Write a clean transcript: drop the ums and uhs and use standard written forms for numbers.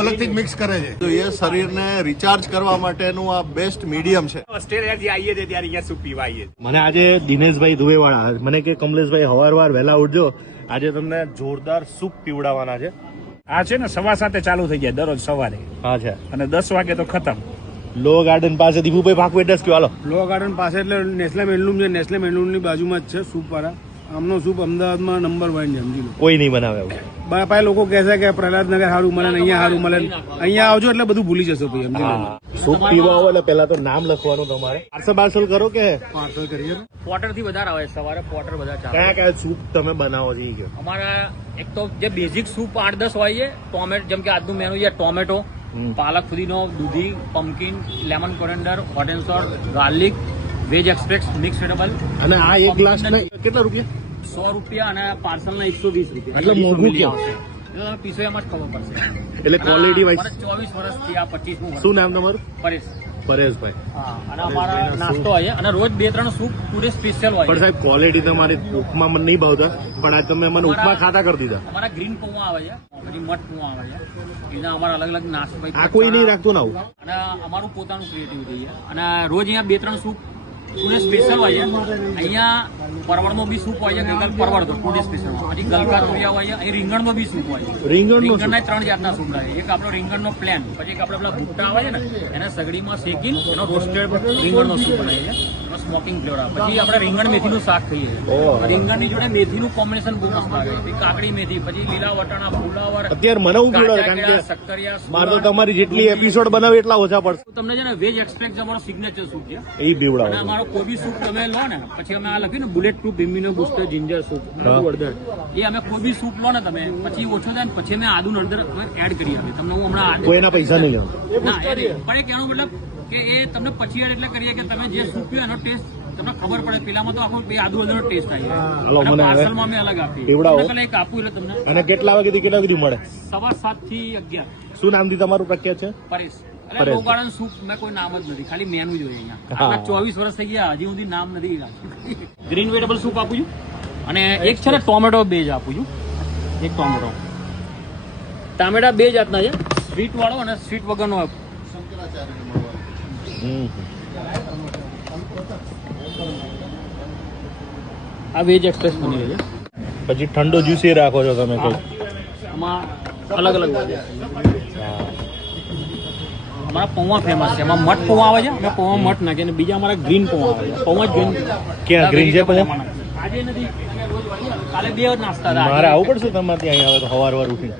અલગથી મિક્સ કરે છે તો એ શરીરને રિચાર્જ કરવા માટેનું આ બેસ્ટ મીડિયમ છે. ઓસ્ટ્રેલિયાથી આવીએ છીએ ત્યારે અહીંયા સૂપ પીવા આવીએ. મને આજે દિનેશભાઈ દુબેવાળા મને કે કમલેશભાઈ હવાર વહેલા ઉઠજો, આજે તમને જોરદાર સૂપ પીવડાવવાના છે. આ છે ને 7:15 ચાલુ થઈ જાય દરરોજ સવારે. હા છે. અને 10 વાગે તો ખતમ. લો ગાર્ડન પાસે દીપુભાઈ ભાકુ એડ્રેસ કયો હાલો. લો ગાર્ડન પાસે એટલે નેસ્લે મેન્ડલુમ છે. નેસ્લે મેન્ડલુમની બાજુમાં જ છે સૂપ વાળા. આમનો સૂપ અમદાવાદમાં નંબર 1 છે, સમજી લો. કોઈ નહીં બનાવે એવું. ભાઈ લોકો કહે છે કે પ્રહલાદનગર સારું મળે ને અહીંયા સારું મળે. અહીંયા આવજો એટલે બધું ભૂલી જશો ભાઈ, સમજી લો. સૂપ પીવા આવો એટલે પેલા તો નામ લખવાનું તમારે. પાર્સલ કરો કે પાર્સલ કરીએ. પોટર થી વધારે આવે સવારે. પોટર બધા ચાલે. કયા કયા સૂપ તમે બનાવો છો એ કહો. અમારા એક તો જે બેઝિક સૂપ 8-10 હોય છે. ટોમેટો, જેમ કે આજનું મેનુ છે ટોમેટો, પાલક ફુદીનો, દૂધી, pumpkin, lemon coriander, hot and sour, garlic, veg express, mix vegetable. અને આ એક ગ્લાસ કેટલા રૂપિયા? 100 રૂપિયા અને પાર્સલ ના 120 રૂપિયા. એટલે મોંઘું કેમ? પીસો એમાં જ ખબર પડશે. એટલે ક્વોલિટી વાઇઝ. 24 વર્ષથી આ 25મું. શું નામ તમારું? પરેશ. પરેશભાઈ. હા, અને અમારા નાસ્તો હોય અને રોજ 2-3 સૂપ ટુડે સ્પેશિયલ હોય. પણ સાહેબ ક્વોલિટી તમારી ઉપમા મને નહીં ભાવતા, પણ આજ તમે મને ઉપમા ખાતા કરી દીધા. અમારા ગ્રીન પૌવા આવે છે, પછી મઠ પૌવા આવે છે. એના અમારા અલગ અલગ નાસ્તો. આ કોઈ નહીં રાખતું ને આવું. અને અમારું પોતાનું ક્રિએટિવિટી છે. અને રોજ અહીંયા 2-3 સૂપ ટુડે સ્પેશિયલ હોય છે. અહીંયા પરવળનો બી સૂપ હોય છે, ગઈકાલ પરવળ તો ટુડે સ્પેશિયલ. પછી ગલકા તોરિયા હોય છે. અહીં રીંગણનો બી સૂપ હોય છે. રીંગણના 3 જાતના સૂપ લાગે. એક આપણો રીંગણનો પ્લેન, પછી એક આપણે પેલા ભૂટ્ટા આવે છે ને એને સગડીમાં શેકીને એનો રોસ્ટેડ રીંગણનો સૂપ બનાવીએ છીએ. એનો સ્મોકિંગ ફ્લેવર આવે. પછી આપણે રીંગણ મેથીનું શાક ખાઈએ છીએ. રીંગણની જોડે મેથીનું કોમ્બિનેશન બહુ મસ્ત લાગે. કાકડી મેથી, પછી લીલા વટાણા, ફુલાવર. અત્યારે મને હું પીવડાવે કારણ કે સક્કરિયા. મારે તો તમારી જેટલી એપિસોડ બનાવે એટલા ઓછા પડશે. તમને છે ને વેજ એક્સપ્રેસ અમારો સિગ્નેચર સૂપ છે. એ પીવડાવો. અને અમારો કોબી સૂપ તમે લો ને, પછી અમે આ લખ્યું ને bullet proof immuno booster ginger soup હળદર, એ અમે કોબી સૂપ લો ને તમે, પછી ઓછો થાય ને પછી અમે આદુ હળદર એડ કરી આપીએ તમને. હું હમણાં કોઈના પૈસા નહીં લેવા. ના પણ એ કહેવાનો મતલબ કે એ તમને પછી એડ એટલે કરીએ કે તમે જે સૂપ પીઓ એનો ટેસ્ટ તમને ખબર પડે. પેલામાં તો આખો આદુ હળદરનો ટેસ્ટ આવે. પાર્સલમાં અમે અલગ આપીએ. પેલા એક આપું એટલે તમને. અને કેટલા વાગેથી કેટલા સુધી મળે? 7:15 થી 11. શું નામથી તમારું પ્રખ્યાત છે? પરેશ. એટલે લો ગાર્ડન સૂપ મેં કોઈ નામ જ નથી, ખાલી મેનુ જોઈએ અહીંયા. 24 વર્ષ થઈ ગયા, હજી સુધી નામ નથી રાખ્યું. ગ્રીન વેજીટેબલ સૂપ આપું છું. અને એક છે ને ટોમેટો બેજ આપું છું. એક ટોમેટો. ટામેટા 2 જાતના છે, સ્વીટ વાળો અને સ્વીટ વગરનો. આ વેજ એક્સપ્રેસ બની રહી છે. પછી ઠંડો જ્યુસી રાખો છો તમે કોઈ? આમાં અલગ અલગ હોય છે. અમારા પૌવા ફેમસ છે. એમાં મઠ પૌવા આવે છે. અમે પૌવા મઠ નાખીએ. અને બીજા અમારા ગ્રીન પૌવા આવે છે. પૌવા જ ગ્રીન. ક્યાં ગ્રીન છે પૌવા? આજે નથી, કાલે 2 નાસ્તા હતા. મારે આવું પડશે તમારે ત્યાં આવે તો સવાર ઉઠીને.